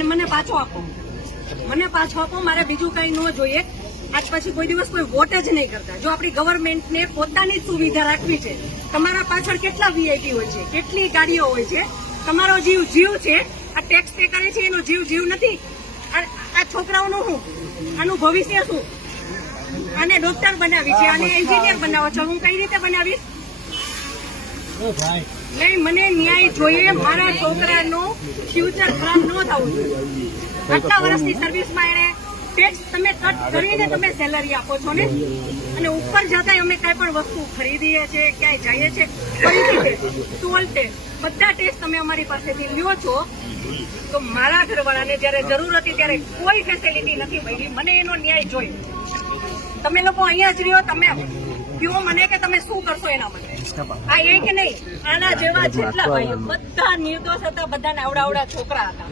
મને પાછો આપો, મારે બીજું કઈ ન જોઈએ. આજ પછી કોઈ દિવસ કોઈ વોટ જ નહીં કરતા. જો આપણી ગવર્મેન્ટને પોતાની જ સુવિધા રાખવી છે, તમારા પાછળ કેટલા વીઆઈપી હોય છે, કેટલી ગાડીઓ હોય છે, તમારો જીવ છે. આ ટેક્સ પે કરે છે એનો જીવ નથી. આ છોકરાઓનું શું, આનું ભવિષ્ય શું? આને ડોક્ટર બનાવી છે, આને એન્જિનિયર બનાવો છો, હું કઈ રીતે બનાવીશ? નહીં, મને ન્યાય જોઈએ. મારા છોકરાનું ફ્યુચર ખરાબ ન થવું જોઈએ. આટલા વર્ષની સર્વિસમાં એને ટેક્સ તમે કટ કરીને તમે સેલરી આપો છો ને, અને ઉપર જતા અમે કઈ પણ વસ્તુ ખરીદીએ છીએ, ક્યાંય જઈએ છીએ, ટોલ ટેક્સ, બધા ટેક્સ તમે અમારી પાસેથી લ્યો છો. તો મારા ઘરવાળાને જયારે જરૂર હતી ત્યારે કોઈ ફેસિલિટી નથી મળી. મને એનો ન્યાય જોઈએ. તમે લોકો અહીંયા જ રહ્યો, તમે કહો મને કે તમે શું કરશો એના માટે. આ એક નહીં, આના જેવા જેટલા ભાઈઓ બધા નિર્દોષ હતા, બધાને આવડા છોકરા હતા.